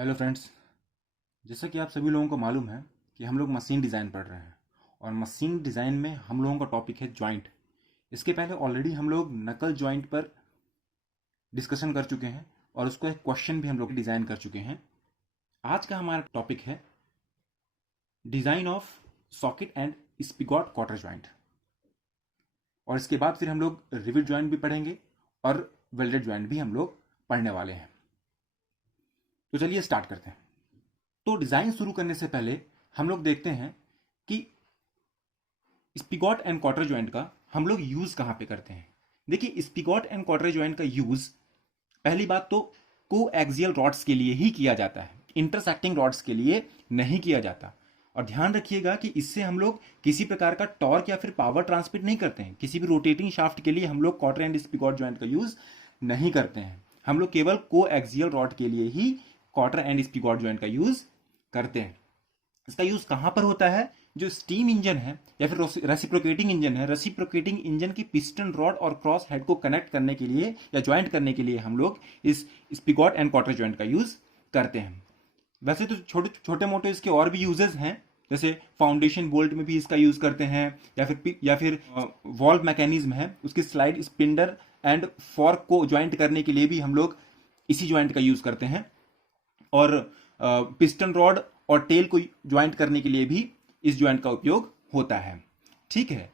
Hello friends. जैसा कि आप सभी लोगों को मालूम है कि हम लोग मशीन डिज़ाइन पढ़ रहे हैं और मशीन डिज़ाइन में हम लोगों का टॉपिक है जॉइंट। इसके पहले ऑलरेडी हम लोग नकल जॉइंट पर डिस्कशन कर चुके हैं और उसको एक क्वेश्चन भी हम लोग डिज़ाइन कर चुके हैं। आज का हमारा टॉपिक है design of socket and spigot cotter joint, और इसके बाद फिर हम लोग रिविट जॉइंट भी पढ़ेंगे और वेल्डेड जॉइंट भी हम लोग पढ़ने वाले हैं। तो चलिए स्टार्ट करते हैं। तो डिज़ाइन शुरू करने से पहले हम लोग देखते हैं कि स्पिगॉट एंड क्वार्टर जॉइंट का हम लोग यूज़ कहाँ पे करते हैं। देखिए, स्पिगॉट एंड क्वार्टर जॉइंट का यूज़ पहली बात तो कोएक्सियल रॉड्स के लिए ही किया जाता है, इंटरसेक्टिंग रॉड्स के लिए नहीं किया जाता। और ध्यान रखिएगा कि इससे हम लोग किसी प्रकार का टॉर्क या फिर पावर ट्रांसमिट नहीं करते हैं। किसी भी रोटेटिंग शाफ्ट के लिए हम लोग क्वार्टर एंड स्पिगॉट जॉइंट का यूज़ नहीं करते हैं। हम लोग केवल कोएक्सियल रॉड के लिए ही क्वार्टर एंड स्पिगॉट जॉइंट का यूज़ करते हैं। इसका यूज कहां पर होता है? जो स्टीम इंजन है या फिर रेसिप्रोकेटिंग इंजन है, रेसिप्रोकेटिंग इंजन की पिस्टन रॉड और क्रॉस हेड को कनेक्ट करने के लिए या ज्वाइंट करने के लिए हम लोग इस स्पिगॉट एंड क्वार्टर जॉइंट का यूज करते हैं। वैसे तो छोटे मोटे इसके और भी यूजेस हैं, जैसे फाउंडेशन बोल्ट में भी इसका यूज करते हैं, या फिर वॉल्व मैकेनिज्म है, उसकी स्लाइड स्पिंडर एंड फॉर्क को ज्वाइंट करने के लिए भी हम लोग इसी ज्वाइंट का यूज करते हैं। और पिस्टन रॉड और टेल को ज्वाइंट करने के लिए भी इस ज्वाइंट का उपयोग होता है। ठीक है,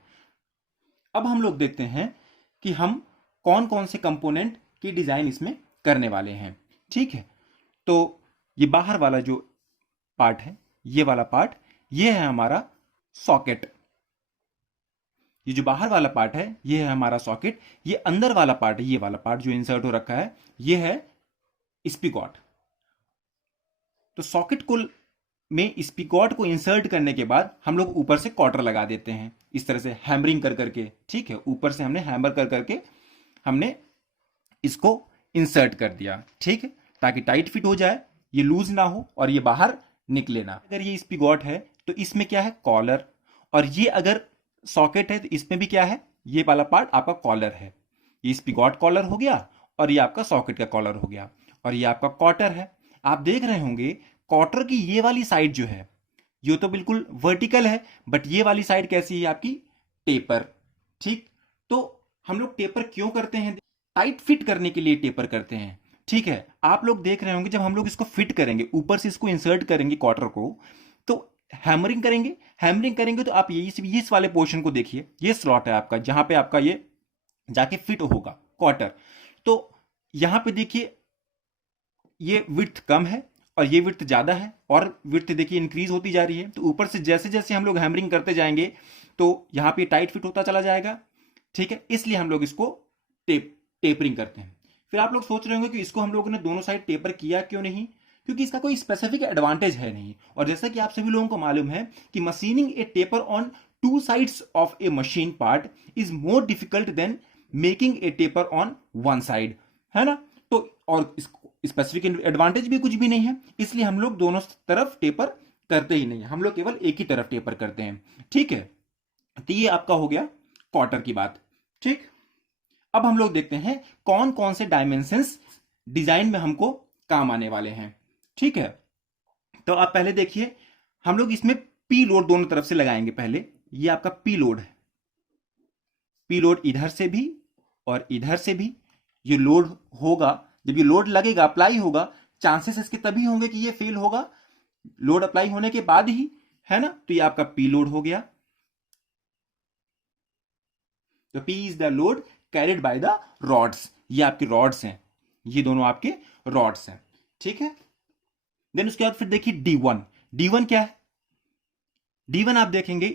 अब हम लोग देखते हैं कि हम कौन कौन से कंपोनेंट की डिजाइन इसमें करने वाले हैं। ठीक है, तो ये बाहर वाला जो पार्ट है, ये वाला पार्ट, ये है हमारा सॉकेट। ये जो बाहर वाला पार्ट है ये है हमारा सॉकेट। ये अंदर वाला पार्ट है, ये वाला पार्ट जो इंसर्ट हो रखा है, ये है स्पिगॉट। तो सॉकेट को में स्पिगॉट को इंसर्ट करने के बाद हम लोग ऊपर से क्वार्टर लगा देते हैं, इस तरह से हैमरिंग कर करके। ठीक है, ऊपर से हमने हैमर कर करके हमने इसको इंसर्ट कर दिया। ठीक है, ताकि टाइट फिट हो जाए, ये लूज ना हो और ये बाहर निकले ना। अगर ये स्पिगॉट है तो इसमें क्या है? कॉलर। और ये अगर सॉकेट है तो इसमें भी क्या है? ये वाला पार्ट आपका कॉलर है। ये स्पिगॉट कॉलर हो गया और ये आपका सॉकेट का कॉलर हो गया, और ये आपका क्वार्टर है। आप देख रहे होंगे क्वार्टर की ये वाली साइड जो है, ये तो बिल्कुल वर्टिकल है, बट ये वाली साइड कैसी है आपकी? टेपर। ठीक, तो हम लोग टेपर क्यों करते हैं? टाइट फिट करने के लिए टेपर करते हैं। ठीक है, आप लोग देख रहे होंगे जब हम लोग इसको फिट करेंगे, ऊपर से इसको इंसर्ट करेंगे क्वार्टर को, तो हैमरिंग करेंगे। हैमरिंग करेंगे तो आप ये इस वाले पोर्शन को देखिए, ये स्लॉट है आपका जहां पे आपका ये जाके फिट होगा क्वार्टर। तो यहां पे देखिए ये विड्थ कम है और ये विड्थ ज्यादा है, और विड्थ देखिए इंक्रीज होती जा रही है। तो ऊपर से जैसे जैसे हम लोग हैमरिंग करते जाएंगे तो यहाँ पे टाइट फिट होता चला जाएगा। ठीक है, इसलिए हम लोग इसको टेपरिंग करते हैं। फिर आप लोग सोच रहे होंगे कि इसको हम लोगों ने दोनों साइड टेपर किया क्यों नहीं? क्योंकि इसका कोई स्पेसिफिक एडवांटेज है नहीं। और जैसा कि आप सभी लोगों को मालूम है कि machining a taper on two sides of a machine part is more difficult than making a taper on one side, है ना? तो और स्पेसिफिक एडवांटेज भी कुछ भी नहीं है, इसलिए हम लोग दोनों तरफ टेपर करते ही नहीं है, हम लोग केवल एक ही तरफ टेपर करते हैं। ठीक है, तो ये आपका हो गया क्वार्टर की बात। ठीक, अब हम लोग देखते हैं कौन कौन से डायमेंशंस डिजाइन में हमको काम आने वाले हैं। ठीक है, तो आप पहले देखिए, हम लोग इसमें पी लोड दोनों तरफ से लगाएंगे। पहले ये आपका पी लोड है, पी लोड इधर से भी और इधर से भी ये लोड होगा। जब ये लोड लगेगा, अप्लाई होगा, चांसेस इसके तभी होंगे कि ये फेल होगा लोड अप्लाई होने के बाद ही, है ना? तो ये आपका पी लोड हो गया। तो P is the load carried by the rods. ये आपके रॉड्स हैं, ये दोनों आपके रॉड्स हैं। ठीक है, देन उसके बाद फिर देखिए D1। D1 क्या है? D1 आप देखेंगे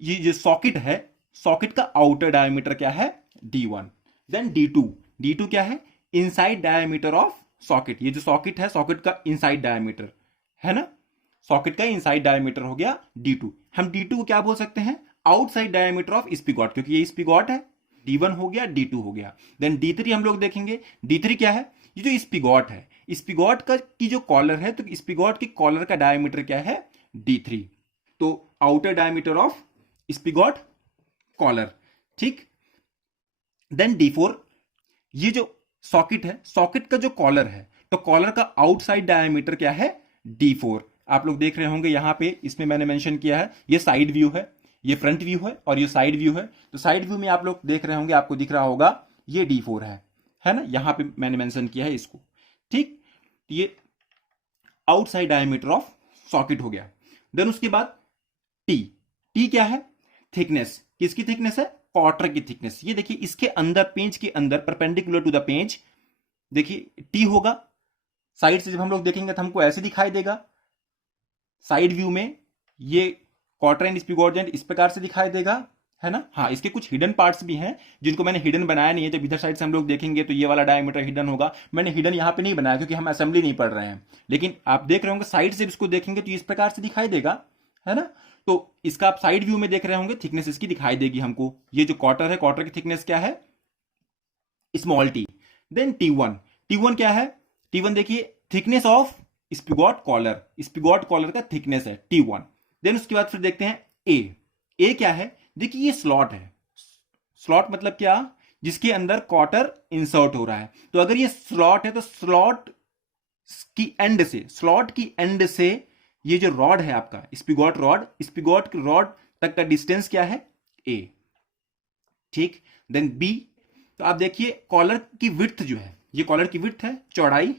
ये जो सॉकेट है, सॉकेट का आउटर डायमीटर क्या है? D1। Then D2। D2 क्या है? Inside diameter of socket. ये जो सॉकेट है, सॉकेट का इनसाइड डायमीटर, है ना? सॉकेट का इनसाइड डायमीटर हो गया D2। हम D2 को क्या बोल सकते हैं? आउटसाइड डायमीटर ऑफ स्पिगॉट, क्योंकि ये स्पिगॉट है। D1 हो गया, D2 हो गया। देन D3 हम लोग देखेंगे। D3 क्या है? ये जो स्पिगॉट है, स्पिगॉट का की जो कॉलर है, तो स्पिगॉट की कॉलर का डायमीटर क्या है? D3। तो आउटर डायमीटर ऑफ स्पिगॉट कॉलर। ठीक, देन D4। ये जो सॉकेट है, सॉकेट का जो कॉलर है, तो कॉलर का आउटसाइड डायमीटर क्या है, D4। आप लोग देख रहे होंगे यहां पे, इसमें मैंने मेंशन किया है, ये साइड व्यू है, ये फ्रंट व्यू है और ये साइड व्यू है। तो साइड व्यू में आप लोग देख रहे होंगे, आपको दिख रहा होगा ये D4 है ना, यहां पे मैंने मेंशन किया है इसको। ठीक, ये आउटसाइड डायमीटर ऑफ सॉकेट हो गया। देन उसके बाद टी, टी क्या है, थिकनेस। किसकी थिकनेस है, क्वार्टर की थिकनेस। ये देखिए इसके अंदर, पेंच के अंदर परपेंडिकुलर टू द पेंच, देखिए टी होगा। साइड से जब हम लोग देखेंगे तो हमको ऐसे दिखाई देगा, साइड व्यू में ये क्वार्टर एंड स्पिगॉट जॉइंट इस प्रकार से दिखाई देगा, है ना। हाँ, इसके कुछ हिडन पार्ट्स भी हैं जिनको मैंने हिडन बनाया नहीं है। जब इधर साइड से हम लोग देखेंगे तो ये वाला डायमीटर हिडन होगा, मैंने हिडन यहां पे नहीं बनाया क्योंकि हम असेंबली नहीं पढ़ रहे हैं। लेकिन आप देख रहे होंगे साइड से इसको देखेंगे तो इस प्रकार से दिखाई देगा, है ना। तो इसका आप साइड व्यू में देख रहे होंगे, थिकनेस इसकी दिखाई देगी हमको। ये जो क्वार्टर है, क्वार्टर की थिकनेस क्या है, small T. Then T1, T1 क्या है, T1 देखिए थिकनेस ऑफ स्पिगॉट कॉलर, स्पिगॉट कॉलर का थिकनेस है T1। देन उसके बाद फिर देखते हैं ए क्या है, देखिए ये स्लॉट है। स्लॉट मतलब क्या, जिसके अंदर क्वार्टर इंसर्ट हो रहा है। तो अगर ये स्लॉट है तो स्लॉट की एंड से, स्लॉट की एंड से ये जो रॉड है आपका स्पिगॉट रॉड, स्पिगॉट रॉड तक का डिस्टेंस क्या है, ए। ठीक, देन बी, तो आप देखिए कॉलर की विड्थ जो है, ये कॉलर की विड्थ है, चौड़ाई,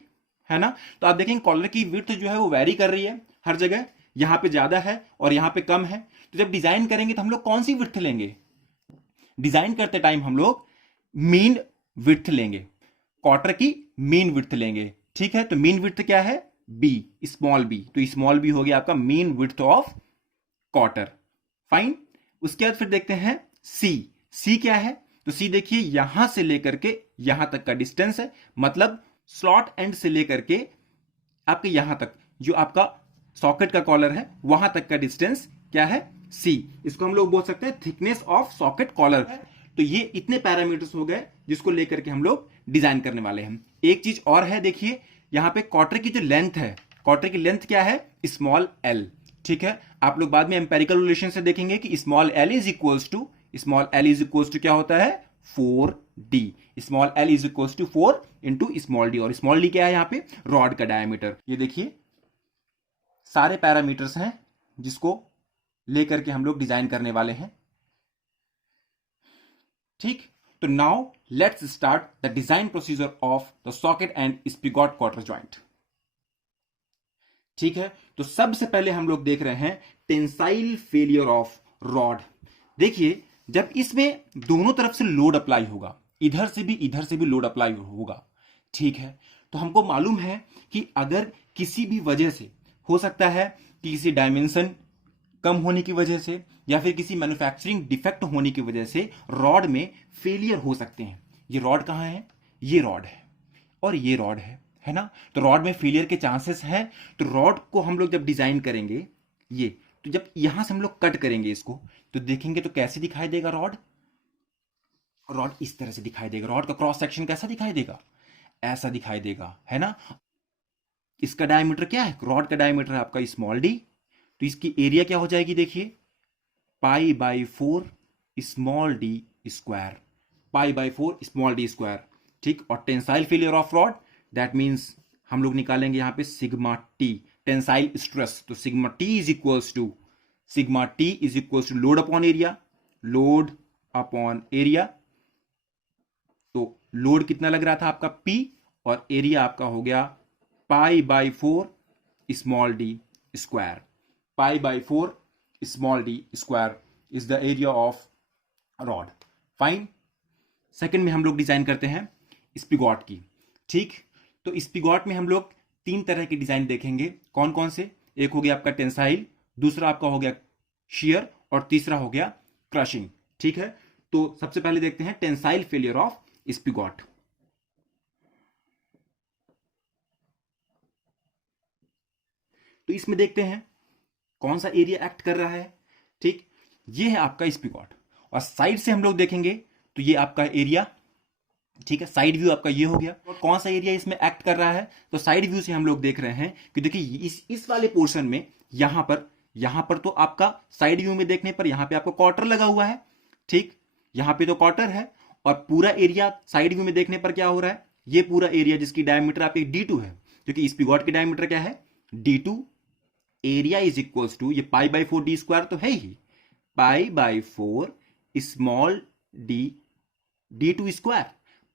है ना। तो आप देखेंगे कॉलर की विड्थ जो है वो वैरी कर रही है हर जगह, यहां पे ज्यादा है और यहां पे कम है। तो जब डिजाइन करेंगे तो हम लोग कौन सी विड्थ लेंगे, डिजाइन करते टाइम हम लोग मीन विड्थ लेंगे, क्वार्टर की मीन विड्थ लेंगे। ठीक है, तो मीन विड्थ क्या है, बी, स्मॉल बी। तो स्मॉल बी हो गया आपका mean width of quarter. Fine. उसके बाद फिर देखते हैं सी, सी क्या है, तो सी देखिए यहां से लेकर के यहां तक का डिस्टेंस है, मतलब स्लॉट एंड से लेकर के आपके यहां तक जो आपका सॉकेट का कॉलर है वहां तक का डिस्टेंस क्या है, सी। इसको हम लोग बोल सकते हैं थिकनेस ऑफ सॉकेट कॉलर। तो ये इतने पैरामीटर्स हो गए जिसको लेकर के हम लोग डिजाइन करने वाले हैं। एक चीज और है, देखिए यहां पे क्वार्टर की जो लेंथ है, क्वार्टर की लेंथ क्या है, स्मॉल एल। ठीक है, आप लोग बाद में एम्पेरिकल रिलेशन से देखेंगे कि small L is equals to क्या होता है, 4d। Small L is equals to 4 into small D, और स्मॉल डी क्या है यहाँ पे, रॉड का डायमीटर। ये देखिए सारे पैरामीटर्स हैं जिसको लेकर के हम लोग डिजाइन करने वाले हैं। ठीक, तो now let's start the design procedure of the socket and spigot cotter joint. ठीक है, तो सबसे पहले हम लोग देख रहे हैं टेंसाइल फेलियर ऑफ रॉड। देखिए जब इसमें दोनों तरफ से लोड अप्लाई होगा, इधर से भी लोड अप्लाई होगा, ठीक है, तो हमको मालूम है कि अगर किसी भी वजह से, हो सकता है कि किसी डायमेंशन कम होने की वजह से या फिर किसी मैन्युफैक्चरिंग डिफेक्ट होने की वजह से रॉड में फेलियर हो सकते हैं। ये रॉड कहां है, ये रॉड है और ये रॉड है ना। तो रॉड में फेलियर के चांसेस हैं। तो रॉड को हम लोग जब डिजाइन करेंगे, ये तो जब यहां से हम लोग कट करेंगे इसको, तो देखेंगे तो कैसे दिखाई देगा रॉड, रॉड इस तरह से दिखाई देगा। रॉड का क्रॉस सेक्शन कैसा दिखाई देगा, ऐसा दिखाई देगा, है ना। इसका डायमीटर क्या है, रॉड का डायमीटर है आपका स्मॉल डी, तो इसकी एरिया क्या हो जाएगी, देखिए π/4 small d square, π/4 small d square. ठीक, और tensile failure of rod, that means हम लोग निकालेंगे यहां पे सिग्मा टी, टेंसाइल स्ट्रेस। तो sigma T is equals to load upon area, load upon area. तो लोड कितना लग रहा था आपका P, और एरिया आपका हो गया π/4 small d square. π/4 small d square is the area of rod. Fine. Second में हम लोग डिजाइन करते हैं स्पिगॉट की। ठीक, तो स्पिगॉट में हम लोग 3 तरह के डिजाइन देखेंगे। कौन कौन से, एक हो गया आपका टेंसाइल, दूसरा आपका हो गया शियर, और तीसरा हो गया क्रशिंग। ठीक है, तो सबसे पहले देखते हैं टेंसाइल फेलियर ऑफ स्पिगॉट। तो इसमें देखते हैं कौन सा एरिया एक्ट कर रहा है। ठीक, ये है आपका स्पिगॉट, और साइड से हम लोग देखेंगे तो ये आपका एरिया। ठीक है, साइड व्यू आपका ये हो गया, और कौन सा एरिया इसमें एक्ट कर रहा है, तो साइड व्यू से हम लोग देख रहे हैं कि देखिए इस वाले पोर्शन में यहां पर तो आपका साइड व्यू में देखने पर यहां पे आपको क्वार्टर लगा हुआ है। ठीक, यहां पे तो क्वार्टर है, और पूरा एरिया साइड व्यू में देखने पर क्या हो रहा है, ये पूरा एरिया जिसकी डायमीटर आपकी D2 है, क्योंकि स्पिगॉट की डायमीटर क्या है, d2, area is equals to, ये पाई बाई 4 डी स्क्वायर तो है ही, pi by 4 small d d2 square,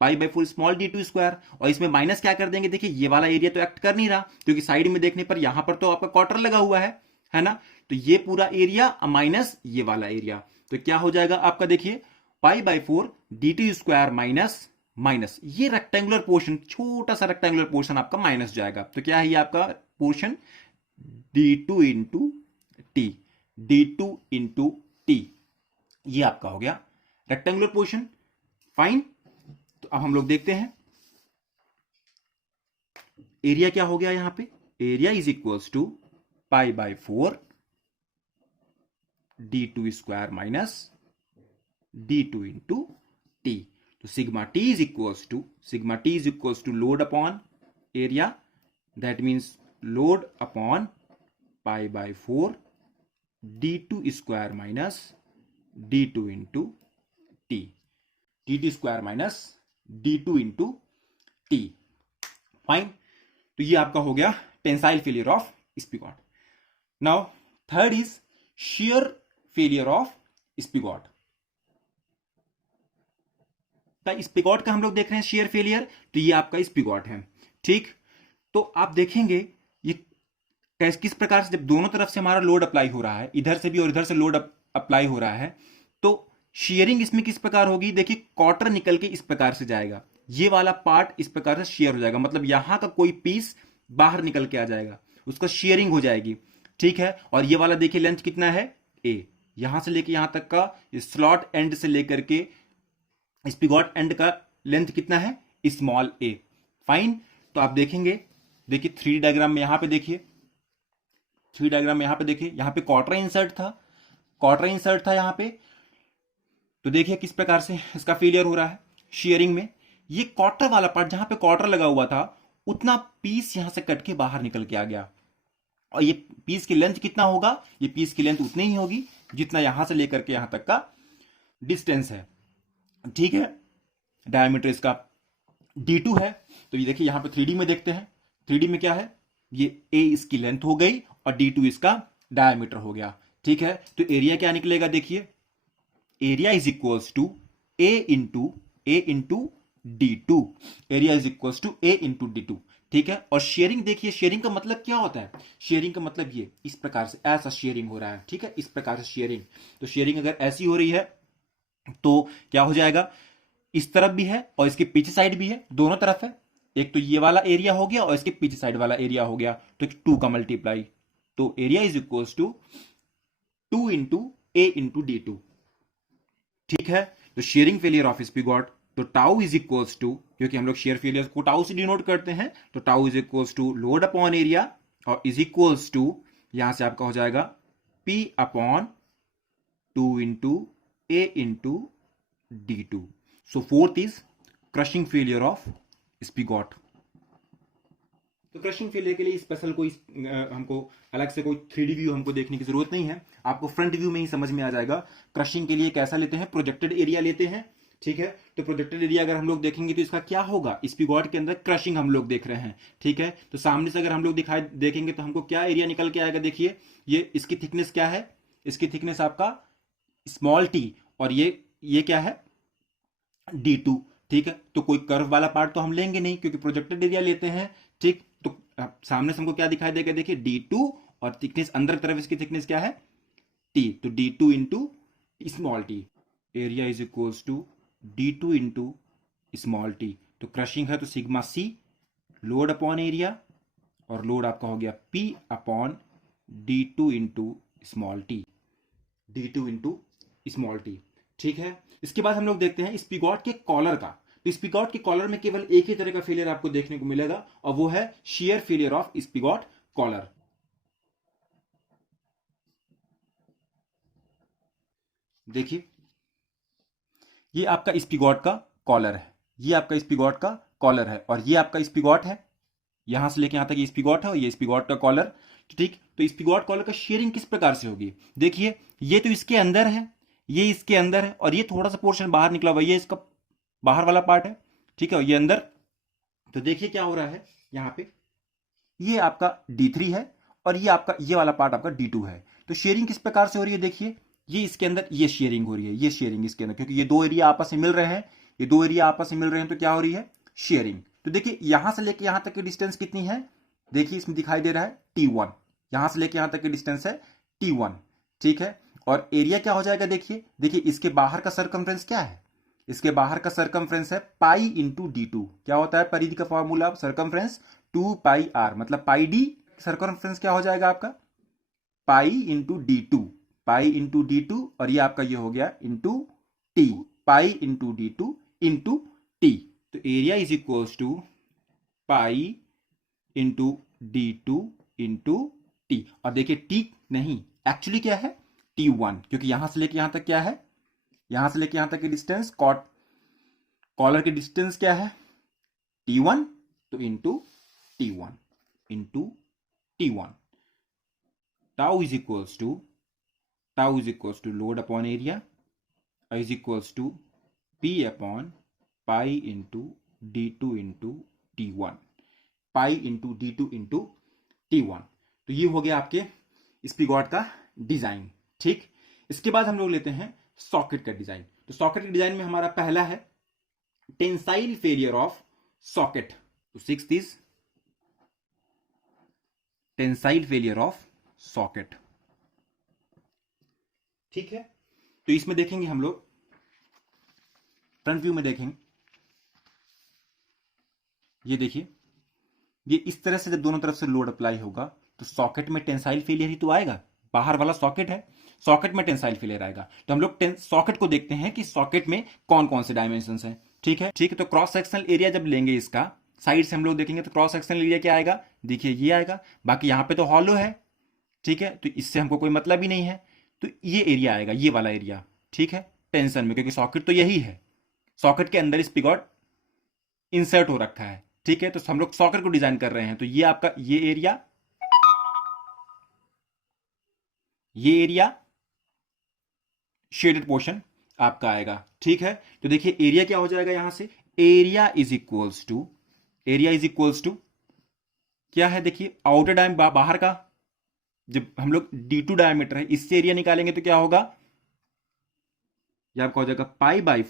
pi by 4 small d2 square. और इसमें माइनस क्या कर देंगे, देखिए ये वाला एरिया तो एक्ट कर नहीं रहा, क्योंकि साइड में देखने पर यहां पर तो आपका क्वार्टर लगा हुआ है ना, तो ये पूरा एरिया माइनस ये वाला एरिया, तो क्या हो जाएगा आपका, देखिए पाई by 4 d2 square minus minus ये रेक्टेंगुलर पोर्शन, छोटा सा रेक्टेंगुलर पोर्शन आपका माइनस जाएगा, तो क्या है ये आपका portion d2 into T, d2 into T, ये आपका हो गया रेक्टेंगुलर पोर्शन। फाइन, तो अब हम लोग देखते हैं एरिया क्या हो गया यहां पे, area is equals to pi by 4 d2 square minus d2 into t, तो sigma T is equals to load upon area, that means load upon pi by 4 d2 square minus d2 into t, dt square minus d2 into T. Fine, तो ये आपका हो गया tensile failure of spigot. Now third is shear failure of spigot. Spigot का हम लोग देख रहे हैं shear फेलियर, तो ये आपका स्पिगॉट है, ठीक। तो आप देखेंगे ये किस प्रकार से, जब दोनों तरफ से हमारा लोड अप्लाई हो रहा है, इधर से भी और इधर से लोड अप्लाई हो रहा है, तो शेयरिंग इसमें किस प्रकार होगी, देखिए क्वार्टर निकल के इस प्रकार से जाएगा, ये वाला पार्ट इस प्रकार से शेयर हो जाएगा, मतलब यहां का कोई पीस बाहर निकल के आ जाएगा, उसका शेयरिंग हो जाएगी, ठीक है। और ये वाला देखिए लेंथ कितना है, ए, यहां से लेके यहां तक का स्लॉट एंड से लेकर के स्पिगॉट एंड का लेंथ कितना है, स्मॉल ए। फाइन, तो आप देखेंगे, देखिए 3D डायग्राम में यहां पे देखिए, 3D डायग्राम में यहां पे देखिए, यहां पे क्वार्टर इंसर्ट था यहां पे, तो देखिए किस प्रकार से इसका फेलियर हो रहा है शेयरिंग में। ये क्वार्टर वाला पार्ट जहां पे क्वार्टर लगा हुआ था, उतना पीस यहां से कट के बाहर निकल के आ गया, और ये पीस की लेंथ कितना होगा, ये पीस की लेंथ उतनी ही होगी जितना यहां से लेकर के यहां तक का डिस्टेंस है, ठीक है। डायमीटर इसका d2 है, तो ये देखिए यहां पे 3D में देखते हैं, 3D में क्या है, ये a इसकी लेंथ हो गई और d2 इसका डायमीटर हो गया, ठीक है। तो एरिया क्या निकलेगा, देखिए area is equals to A into d2, area is equals to A into d2, ठीक है। और शेयरिंग देखिए, शेयरिंग का मतलब क्या होता है, शेयरिंग का मतलब ये इस प्रकार से ऐसा शेयरिंग हो रहा है, ठीक है, इस प्रकार से शेयरिंग। तो शेयरिंग अगर ऐसी हो रही है तो क्या हो जाएगा, इस तरफ भी है और इसके पीछे साइड भी है, दोनों तरफ है, एक तो ये वाला एरिया हो गया और इसके पीछे साइड वाला एरिया हो गया, तो 2 का मल्टीप्लाई, तो area is equals to 2 into A into d2, ठीक है। तो शेयरिंग फेलियर ऑफ स्पिगॉट, तो टाउ इज इक्वल्स टू, क्योंकि हम लोग शेयर फेलियर को टाउ से डिनोट करते हैं, तो tau is equals to load upon area, और इज इक्वल्स टू यहां से आपका हो जाएगा P upon 2 into A into d2। So fourth is crushing failure of spigot. तो क्रशिंग फेलियर के लिए स्पेशल कोई हमको अलग से कोई 3D व्यू हमको देखने की जरूरत नहीं है, आपको फ्रंट व्यू में ही समझ में आ जाएगा। क्रशिंग के लिए कैसा लेते हैं, प्रोजेक्टेड एरिया लेते हैं, ठीक है। तो प्रोजेक्टेड एरिया अगर हम लोग देखेंगे तो इसका क्या होगा, स्पिगॉट के अंदर क्रशिंग हम लोग देख रहे हैं, ठीक है। तो सामने से अगर हम लोग देखेंगे तो हमको क्या एरिया निकल के आएगा, देखिए ये इसकी थिकनेस क्या है, इसकी थिकनेस आपका स्मॉल टी, और ये क्या है d2, ठीक है। तो कोई कर्व वाला पार्ट तो हम लेंगे नहीं क्योंकि प्रोजेक्टेड एरिया लेते हैं, ठीक। तो सामने से हमको क्या दिखाई देगा, देखिए d2, और थिकनेस अंदर की तरफ इसकी थिकनेस क्या है t, तो d2 into small T, area is equals to d2 into small T. तो क्रशिंग है तो sigma c load upon area, और लोड आपका हो गया P upon d2 into small T, d2 into small T, ठीक है। इसके बाद हम लोग देखते हैं स्पिगॉट के कॉलर का। तो स्पिगॉट के कॉलर में केवल एक ही तरह का फेलियर आपको देखने को मिलेगा, और वो है शेयर फेलियर ऑफ स्पिगॉट कॉलर। देखिए ये आपका स्पिगॉट का कॉलर है, ये आपका स्पिगॉट का कॉलर है, और ये आपका स्पिगॉट है, यहां से लेके यहां तक ये स्पिगॉट है और ये स्पिगॉट का कॉलर, ठीक। तो स्पिगॉट कॉलर का शेयरिंग किस प्रकार से होगी, देखिए ये तो इसके अंदर है, ये इसके अंदर है, और ये थोड़ा सा पोर्शन बाहर निकला हुआ है, ये इसका बाहर वाला पार्ट है, ठीक है, ये अंदर। तो देखिए क्या हो रहा है यहां पे, ये आपका D3 है और ये आपका ये वाला पार्ट आपका D2 है। तो शेयरिंग किस प्रकार से हो रही है, देखिए ये इसके अंदर ये शेयरिंग हो रही है, ये शेयरिंग इसके अंदर, क्योंकि ये दो एरिया आपस में मिल रहे हैं, ये दो एरिया आपस में मिल रहे हैं, तो क्या हो रही है, शेयरिंग। तो देखिए यहां से लेके यहां तक की डिस्टेंस कितनी है, देखिए इसमें दिखाई दे रहा है T1, यहां से लेके यहां तक की डिस्टेंस है T1, ठीक है। और एरिया क्या हो जाएगा, देखिए देखिए इसके बाहर का सरकमफ्रेंस क्या है, इसके बाहर का सरकमफ्रेंस है पाई इंटू D2। क्या होता है परिधि का फॉर्मूला, सरकमफ्रेंस 2πr, मतलब पाई डी, सरकमफ्रेंस क्या हो जाएगा आपका पाई इंटू D2, पाई इंटू D2, और ये आपका ये हो गया into t, pi into D2 into t. तो area is equals to pi into D2 into t. और देखिए टी नहीं, एक्चुअली क्या है T1, क्योंकि यहां से लेके यहां तक क्या है, यहां से लेके यहां तक की डिस्टेंस, कॉलर की डिस्टेंस क्या है T1, तो into T1 into T1। Tau is equals to load upon area is equals to P upon pi into D2 into T1, pi into D2 into T1। तो ये हो गया आपके स्पिगॉट का डिजाइन, ठीक। इसके बाद हम लोग लेते हैं सॉकेट का डिजाइन। तो सॉकेट के डिजाइन में हमारा पहला है टेंसाइल फेलियर ऑफ सॉकेट। तो 6th is tensile failure of socket, ठीक है। तो इसमें देखेंगे हम लोग, फ्रंट व्यू में देखेंगे, ये देखिए ये इस तरह से जब दोनों तरफ से लोड अप्लाई होगा तो सॉकेट में टेंसाइल फेलियर ही तो आएगा, बाहर वाला सॉकेट है, सॉकेट में टेंसाइल फेलियर आएगा। तो हम लोग सॉकेट को देखते हैं कि सॉकेट में कौन कौन से डायमेंशन हैं, ठीक है ठीक है। तो क्रॉस सेक्शनल एरिया जब लेंगे इसका, साइड से हम लोग देखेंगे तो क्रॉस सेक्शनल एरिया क्या आएगा, देखिए ये आएगा, बाकी यहां पे तो हॉलो है, ठीक है, तो इससे हमको कोई मतलब ही नहीं है, तो ये एरिया आएगा, ये वाला एरिया, ठीक है, टेंशन में, क्योंकि सॉकेट तो यही है, सॉकेट के अंदर स्पिगॉट इंसर्ट हो रखा है, ठीक है। तो हम लोग सॉकेट को डिजाइन कर रहे हैं, तो ये आपका ये एरिया शेडेड पोर्शन आपका आएगा, ठीक है। तो देखिए एरिया क्या हो जाएगा, यहां से एरिया इज इक्वल्स टू क्या है, देखिए आउटर डायम बाहर का, जब हम लोग D2 डायमीटर है इससे एरिया निकालेंगे तो क्या होगा, यह आपका हो जाएगा पाई बाई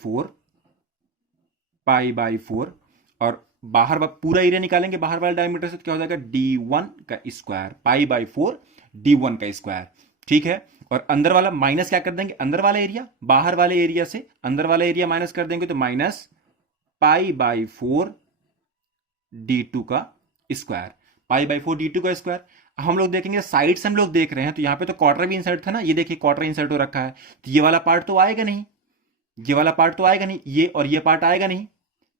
फोर, और बाहर पूरा एरिया निकालेंगे बाहर वाले डायमीटर से तो क्या हो जाएगा D1 का square, pi by four D1 का स्क्वायर, ठीक है। और अंदर वाला माइनस क्या कर देंगे, अंदर वाला एरिया, बाहर वाले एरिया से अंदर वाला एरिया माइनस कर देंगे तो minus pi by four D2 का square, pi by four D2 का स्क्वायर। हम लोग देखेंगे साइड से हम लोग देख रहे हैं तो यहां पे तो क्वार्टर भी इंसर्ट था ना, ये देखिए क्वार्टर इंसर्ट हो रखा है, तो ये वाला पार्ट तो आएगा नहीं, ये वाला पार्ट तो आएगा नहीं, ये और ये पार्ट आएगा नहीं,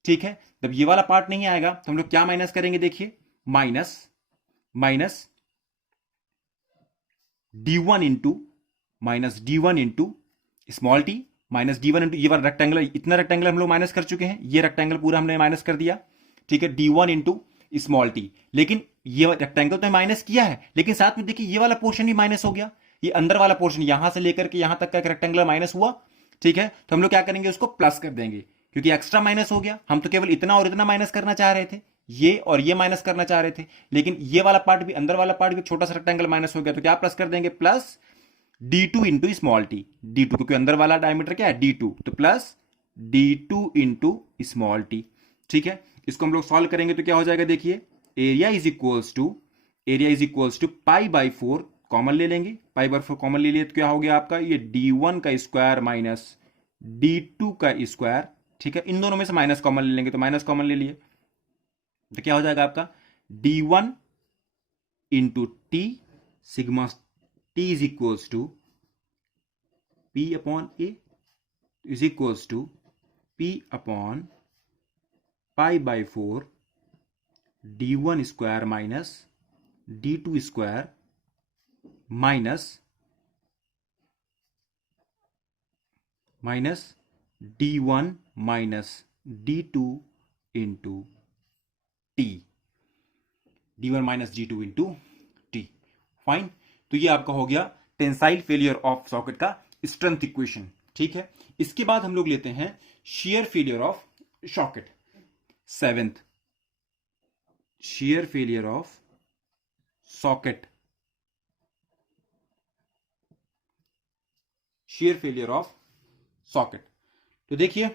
ठीक है। जब ये वाला पार्ट नहीं आएगा तो हम लोग क्या माइनस करेंगे, देखिए minus D1 into small T, minus D1 into ये वाला रेक्टेंगल, इतना रेक्टेंगल हम लोग माइनस कर चुके हैं, ये रेक्टेंगल पूरा हमने माइनस कर दिया, ठीक है, D1 इंटू स्मॉल टी। लेकिन ये रेक्टेंगल तो माइनस किया है, लेकिन साथ में देखिए ये वाला पोर्शन भी माइनस हो गया, ये अंदर वाला पोर्शन यहां से लेकर के यहां तक का रेक्टेंगल माइनस हुआ, ठीक है। तो हम लोग क्या करेंगे, उसको प्लस कर देंगे, क्योंकि एक्स्ट्रा माइनस हो गया, हम तो केवल इतना और इतना माइनस करना चाह रहे थे, ये और ये माइनस करना चाह रहे थे, लेकिन ये वाला पार्ट भी, अंदर वाला पार्ट भी, छोटा सा रेक्टेंगल माइनस हो गया, तो क्या प्लस कर देंगे, plus D2 into small T, D2 क्योंकि अंदर वाला डायमीटर क्या है D2, तो plus D2 into small T, ठीक है। इसको हम लोग सॉल्व करेंगे तो क्या हो जाएगा, देखिए area is equals to pi by four, common ले लेंगे, पाई बाई फोर कॉमन ले लिए तो क्या हो गया आपका, ये D1 का स्क्वायर माइनस D2 का स्क्वायर, ठीक है। इन दोनों में से माइनस कॉमन ले लेंगे तो माइनस कॉमन ले लिए तो क्या हो जाएगा आपका D1 into T, sigma T is equals to P upon A is equals to P upon pi by four D1 square minus D2 square minus D1 minus D2 into T, D1 minus D2 into T, fine. तो ये आपका हो गया tensile failure of socket का strength equation, ठीक है। इसके बाद हम लोग लेते हैं shear failure of socket, 7th shear failure of socket, shear failure of socket. तो देखिए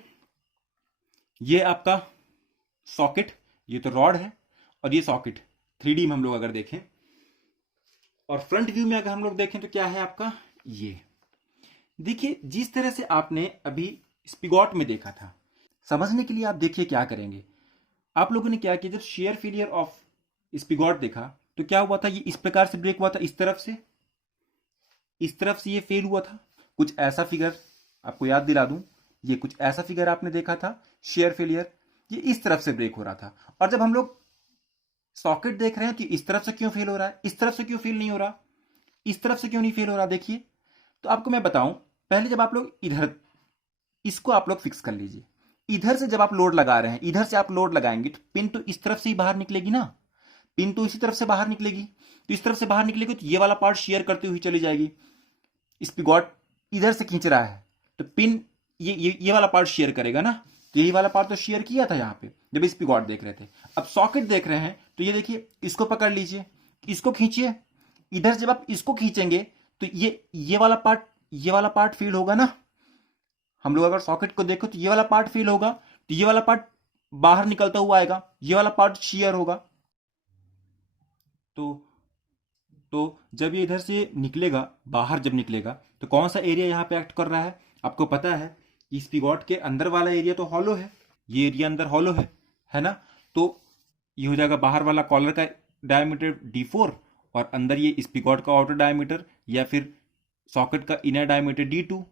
ये आपका सॉकेट, ये तो रॉड है और ये सॉकेट 3D में हम लोग अगर देखें और फ्रंट व्यू में अगर हम लोग देखें तो क्या है आपका, ये देखिए जिस तरह से आपने अभी स्पिगॉट में देखा था, समझने के लिए आप देखिए क्या करेंगे। आप लोगों ने क्या किया, जब शेयर फेलियर ऑफ स्पिगॉट देखा तो क्या हुआ था, ये इस प्रकार से ब्रेक हुआ था, इस तरफ से ये फेल हुआ था। कुछ ऐसा फिगर आपको याद दिला दूं, ये कुछ ऐसा फिगर आपने देखा था शेयर फेलियर, ये इस तरफ से ब्रेक हो रहा था। और जब हम लोग सॉकेट देख रहे हैं कि इस तरफ से क्यों फेल हो रहा है, इस तरफ से क्यों फेल नहीं हो रहा, इस तरफ से क्यों नहीं फेल हो रहा, देखिए। तो आपको मैं बताऊं, पहले जब आप लोग इधर, इसको आप लोग फिक्स कर लीजिए। इधर से जब आप लोड लगा रहे हैं, इधर से आप लोड लगाएंगे तो पिन तो इस तरफ से ही बाहर निकलेगी ना, पिन तो इसी तरफ से बाहर निकलेगी। तो इस तरफ से बाहर निकलेगी तो ये वाला पार्ट शेयर करती हुई चली जाएगी। स्पिगॉट इधर से खींच रहा है तो पिन ये वाला पार्ट शेयर करेगा ना, तो यही वाला पार्ट तो शेयर किया था यहाँ पे जब स्पिगॉट देख रहे थे। अब सॉकेट देख रहे हैं तो ये देखिए, इसको पकड़ लीजिए, इसको खींचिए। इधर जब आप इसको खींचेंगे तो ये वाला पार्ट फील होगा ना। हम लोग अगर सॉकेट को देखो तो ये वाला पार्ट फील होगा, तो ये वाला पार्ट बाहर निकलता हुआ आएगा, ये वाला पार्ट शेयर होगा। तो जब ये इधर से निकलेगा, बाहर जब निकलेगा तो कौन सा एरिया यहाँ पे एक्ट कर रहा है, आपको पता है कि स्पिगॉट के अंदर वाला एरिया तो हॉलो है, ये एरिया अंदर हॉलो है ना। तो ये हो जाएगा बाहर वाला कॉलर का डायमीटर D4 और अंदर ये स्पिगॉट का आउटर डायमीटर या फिर सॉकेट का इनर डायमीटर D2।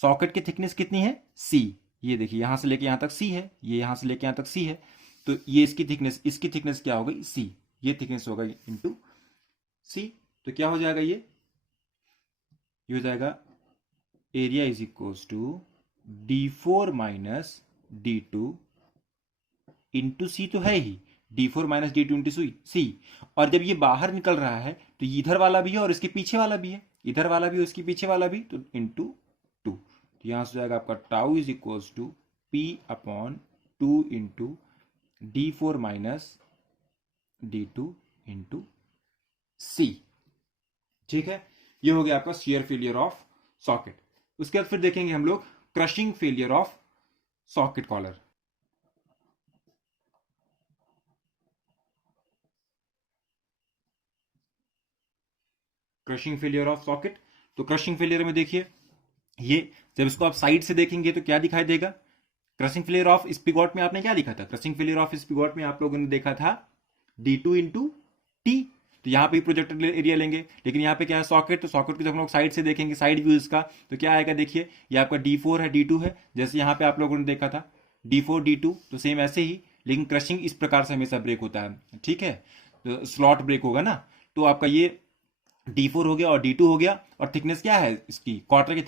सॉकेट की थिकनेस कितनी है, C। ये देखिए यहां से लेके यहां तक C है, ये यहां से लेके यहां तक C है, तो ये इसकी थिकनेस क्या हो गई, C। ये थिकनेस होगा इंटू C। तो क्या हो जाएगा, ये हो जाएगा area is equals to D4 minus D2 into C। तो है ही D4 minus D2 into C। और जब ये बाहर निकल रहा है तो इधर वाला भी है और इसके पीछे वाला भी है, इधर वाला भी और इसके पीछे वाला भी, तो इंटू 2। तो यहां से जाएगा आपका tau is equals to P upon 2 into D4 minus D2 into C। ठीक है, ये हो गया आपका शेयर फेलियर ऑफ सॉकेट। उसके बाद फिर देखेंगे हम लोग crushing failure of socket collar. Crushing failure of socket, तो क्रशिंग फेलियर में देखिए, ये जब इसको आप साइड से देखेंगे तो क्या दिखाई देगा। क्रशिंग फेलियर ऑफ स्पिगॉट में आपने क्या लिखा था, क्रशिंग फेलियर ऑफ स्पिगॉट में आप लोगों ने देखा था D2 इंटू T। तो यहाँ पे प्रोजेक्टेड एरिया लेंगे, लेकिन यहाँ पे क्या है सॉकेट, तो सॉकेट को जब हम लोग साइड से देखेंगे, साइड व्यू इसका, तो क्या आएगा, देखिए ये आपका D4 है, D2 है, जैसे यहाँ पे आप लोगों ने देखा था D4 D2, तो सेम ऐसे ही। लेकिन क्रशिंग इस प्रकार से हमेशा ब्रेक होता है, ठीक है, तो स्लॉट ब्रेक होगा ना। तो आपका ये D4 हो गया और D2 हो गया, और थिकनेस क्या है इसकी, क्वार्टर की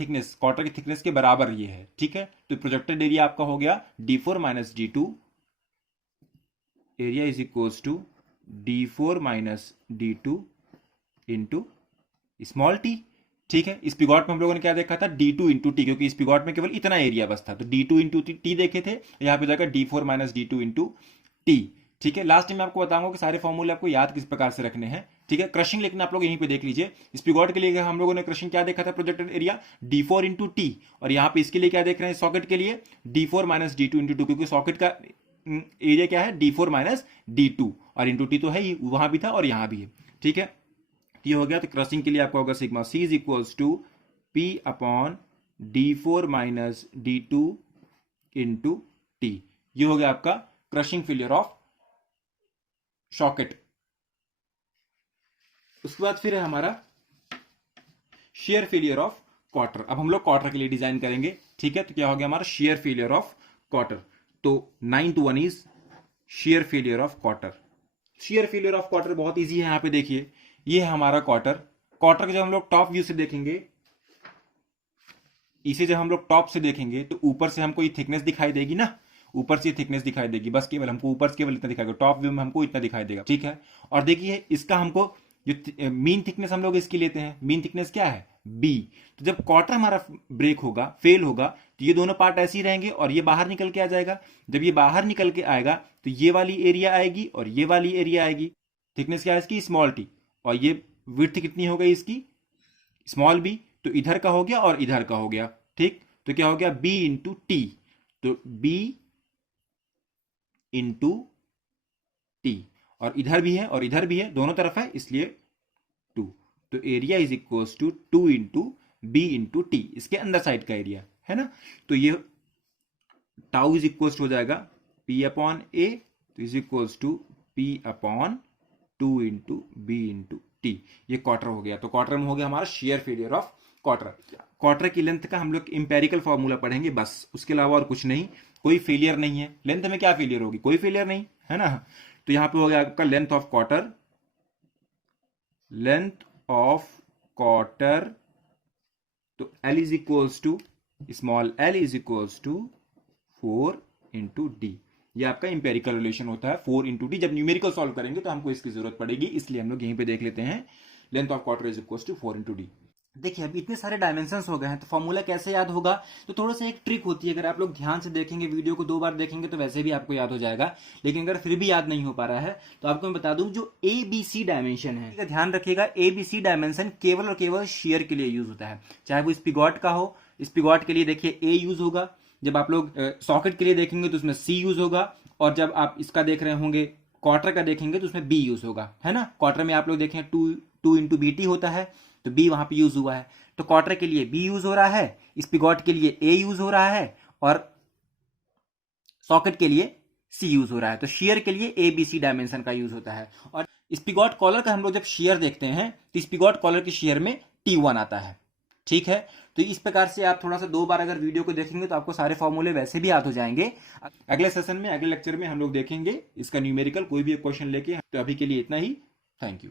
थिकनेस के बराबर ये है, ठीक है। तो प्रोजेक्टेड एरिया आपका हो गया D4 minus D2, area is equals to D4 minus D2 into small T. ठीक है, स्पिगॉट में हम लोगों ने क्या देखा था, D2 इंटू टी, क्योंकि स्पिगॉट में केवल इतना एरिया बस था, तो D2 इंटू टी देखे थे, यहाँ पे जाकर D4 minus D2 into T. ठीक है, लास्ट में आपको बताऊंगा कि सारे फॉर्मूले आपको याद किस प्रकार से रखने हैं। ठीक है, क्रशिंग लेकिन आप लोग यहीं पे देख लीजिए, स्पिगॉट के लिए हम लोगों ने क्रशिंग क्या देखा था, projected area D4 into t, और यहाँ पे इसके लिए क्या देख रहे हैं, सॉकेट के लिए D4 minus D2 into two, क्योंकि सॉकेट का एरिया क्या है, D4 माइनस D2, और इंटू टी तो है ही, वहां भी था और यहां भी है। ठीक है, ये हो गया। तो क्रशिंग के लिए आपका होगा sigma C is equals to P upon D4 minus D2 into T. ये हो गया आपका क्रशिंग फेलियर ऑफ सॉकेट। उसके बाद फिर है हमारा शेयर फेलियर ऑफ क्वार्टर। अब हम लोग क्वार्टर के लिए डिजाइन करेंगे, ठीक है। तो क्या हो गया हमारा शेयर फेलियर ऑफ क्वार्टर। तो 9th one is share failure of quarter. Share failure of quarter बहुत इजी है, यहां पे देखिए ये है हमारा क्वार्टर। क्वार्टर को जब हम लोग टॉप व्यू से देखेंगे, इसे जब हम लोग टॉप से देखेंगे तो ऊपर से हमको ये थिकनेस दिखाई देगी ना, ऊपर से थिकनेस दिखाई देगी, बस केवल हमको ऊपर से केवल इतना दिखाएगा, टॉप व्यू में हमको इतना दिखाई देगा, ठीक है। और देखिए इसका हमको जो मीन थिकनेस हम लोग इसकी लेते हैं, मीन थिकनेस क्या है, बी। तो जब क्वार्टर हमारा ब्रेक होगा, फेल होगा, तो ये दोनों पार्ट ऐसे ही रहेंगे और ये बाहर निकल के आ जाएगा। जब ये बाहर निकल के आएगा तो ये वाली एरिया आएगी और ये वाली एरिया आएगी। थिकनेस क्या है इसकी, स्मॉल टी, और ये विड्थ कितनी हो गई इसकी, स्मॉल बी, तो इधर का हो गया और इधर का हो गया, ठीक। तो क्या हो गया, बी इंटू टी, तो बी इंटू टी, और इधर भी है और इधर भी है, दोनों तरफ है, इसलिए 2। तो area is equal to 2 into B into T, इसके अंदर साइड का एरिया है ना। तो ये टाउ इज इक्वल हो जाएगा पी अपॉन ए, तो is equal to P upon 2 into B into T. ये क्वार्टर हो गया, तो क्वार्टर में हो गया हमारा shear failure of cotter. Cotter की लेंथ का हम लोग इंपेरिकल फॉर्मूला पढ़ेंगे बस, उसके अलावा और कुछ नहीं। कोई फेलियर नहीं है, लेंथ में क्या फेलियर होगी, कोई फेलियर नहीं है ना। तो यहां पे हो गया आपका length of cotter, length of cotter, तो L is equals to, small l is equals to 4 into D. ये आपका इंपेरिकल रिलेशन होता है 4 इंटू डी। जब न्यूमेरिकल सॉल्व करेंगे तो हमको इसकी जरूरत पड़ेगी, इसलिए हम लोग यहीं पे देख लेते हैं length of cotter is equals to 4 into D. देखिए अब इतने सारे डायमेंशंस हो गए हैं, तो फॉर्मूला कैसे याद होगा, तो थोड़ा सा एक ट्रिक होती है। अगर आप लोग ध्यान से देखेंगे, वीडियो को 2 बार देखेंगे तो वैसे भी आपको याद हो जाएगा, लेकिन अगर फिर भी याद नहीं हो पा रहा है तो आपको मैं बता दूं, जो ए बी सी डायमेंशन है, ध्यान रखिएगा, ए बी सी डायमेंशन केवल और केवल शेयर के लिए यूज होता है, चाहे वो स्पिगॉट का हो। स्पिगॉट के लिए देखिए ए यूज होगा, जब आप लोग सॉकेट के लिए देखेंगे तो उसमें सी यूज होगा, और जब आप इसका देख रहे होंगे क्वार्टर का देखेंगे तो उसमें बी यूज होगा, है ना। क्वार्टर में आप लोग देखें 2 इंटू बी टी होता है, तो बी वहां पे यूज हुआ है। तो क्वार्टर के लिए बी यूज हो रहा है, स्पिगॉट के लिए ए यूज हो रहा है, और सॉकेट के लिए सी यूज हो रहा है। तो शेयर के लिए ए बी सी डायमेंशन का यूज होता है। और स्पिगॉट कॉलर का हम लोग जब शेयर देखते हैं तो स्पिगॉट कॉलर की शेयर में T1 आता है, ठीक है। तो इस प्रकार से आप थोड़ा सा 2 बार अगर वीडियो को देखेंगे तो आपको सारे फॉर्मूले वैसे भी याद हो जाएंगे। अगले सेशन में, अगले लेक्चर में हम लोग देखेंगे इसका न्यूमेरिकल कोई भी क्वेश्चन लेके। तो अभी के लिए इतना ही, थैंक यू।